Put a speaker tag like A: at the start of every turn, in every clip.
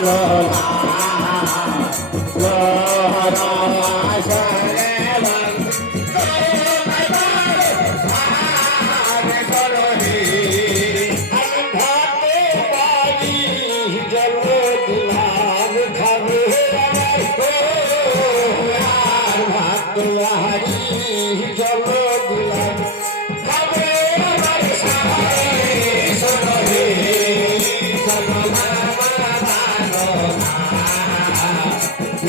A: Krishna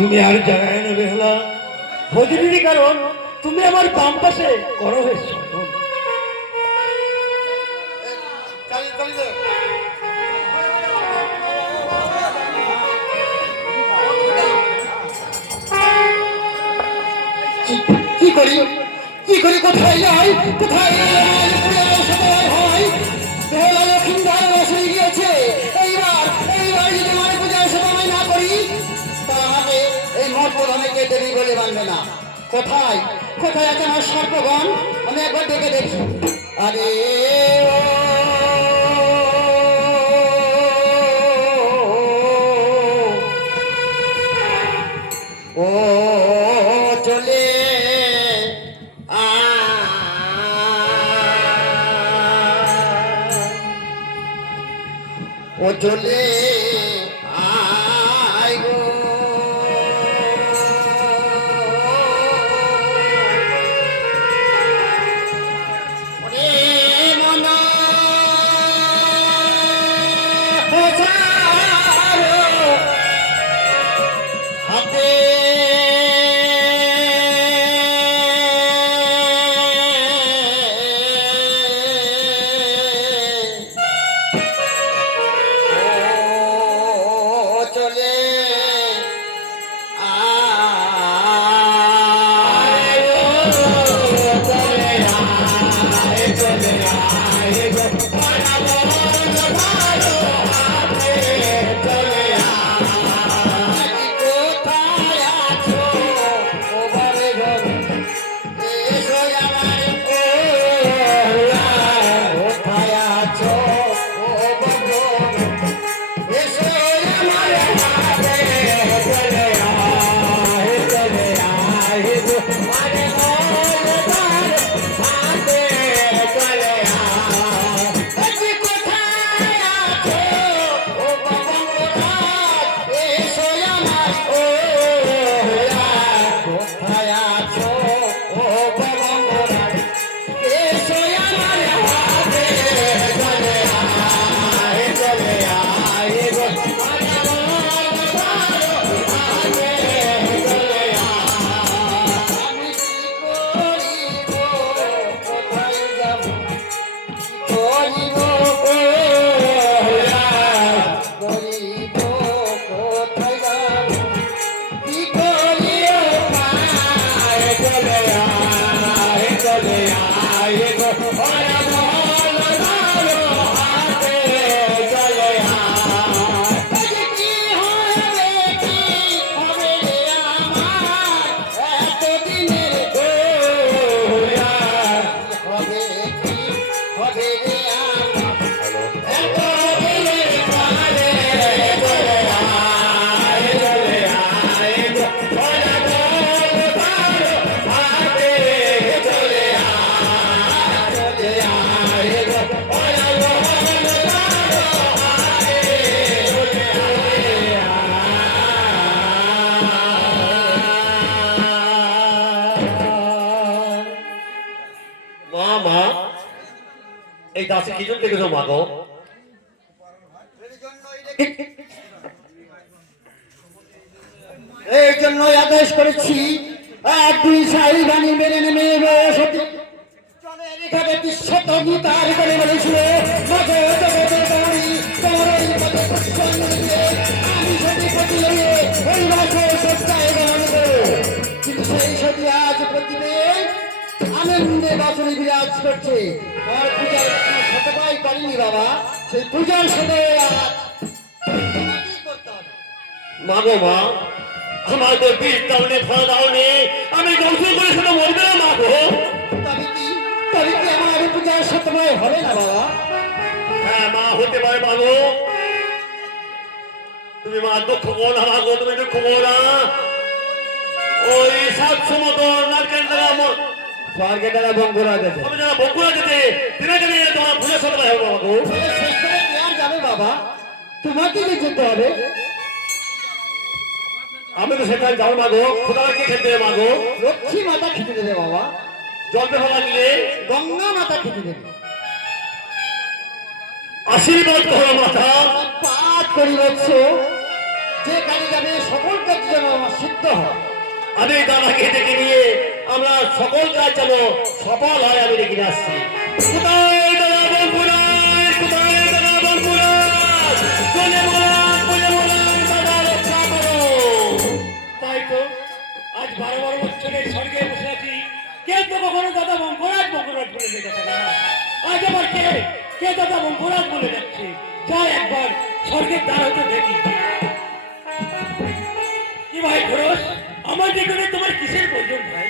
A: তুমি আর জানায় না। বেহলা প্রতিনিধি কারণ তুমি আমার বাম পাশে করো হয়েছ কি করি? কি করি? কোথায় যাই? কোথায়? হাতে বাঁধবে না। কোথায়? কোথায় আছে আমার সর্বগণ আমি একবার ডেকে দেখি। আরে ও
B: মা মা এই দাসে কি জন্য দেখেছ মা গো
A: এই জন্য আদেশ করেছি আর দুই শাড়ি বানি মেনে নেমে সত্যি করে বলেছিল আনন্দে বাসনে বিরাজ করছে আর পূজার শতপাই করেনি বাবা। সেই পূজার সাথে।
B: মাগো মা আমার তো বীজ দাওনি ফল দাওনি আমি ধ্বংস করে সেটা মরবে না মাগো।
A: তবে কি তবে কি আমার পূজার হবে না বাবা?
B: হ্যাঁ মা হতে পারে মাগো। তুমি মা দুঃখ করো না মাগো তুমি দুঃখ করো না। ওই সাতশো মতো নারকেল দ্বারা আমার
A: স্বর্গে দ্বারা বঙ্গরা দেবে
B: আমি যারা বকুড়া যেতে তিনাকে নিয়ে তোমার ফুলের সাথে হবে
A: কে যাবে বাবা? তোমাকে যে যেতে হবে?
B: আমি তো সেখানে যাব মাগো খোদাকে খেতে দেবে মাগো
A: লক্ষ্মী মাতা খেতে দেবে বাবা।
B: জল দেওয়া লাগলে
A: গঙ্গা মাতা খেতে দেবে।
B: আশীর্বাদ করো মাথা
A: পাঠ করি বৎস। যে কাজে যাবে সকল কাজ যেন আমার সিদ্ধ হয়।
B: আমি দাদাকে ডেকে নিয়ে আমরা সকল কাজ যেন সফল হয়, আমি নিয়ে আসছি কোথায়
C: আজ বারো বারো স্বর্গে আজ কে? কে দাদা বলে যাচ্ছে? যাই স্বর্গের দেখি। কি ভাই ঘোষ আমার যেখানে তোমার কিসের প্রয়োজন ভাই?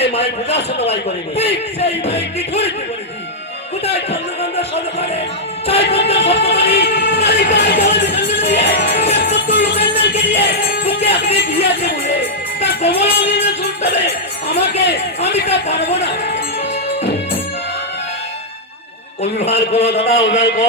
B: করছে মায়ের পূজার সাথে বাড়ি করেনি?
C: ঠিক সেই ভাই কি বলেছি কোথায় চন্দ্রকান্তা সরকারে? চাই পদ্ম সত্য করি কালিকায় জগৎ সত্য লোকান্তরকে নিয়ে বুকে আপনি দিয়েছে বলে। তা কমলাঙ্গিনী সুলতানে আমাকে আমি তা পারব না।
B: অভিমান করো দাদা অভিমান করো।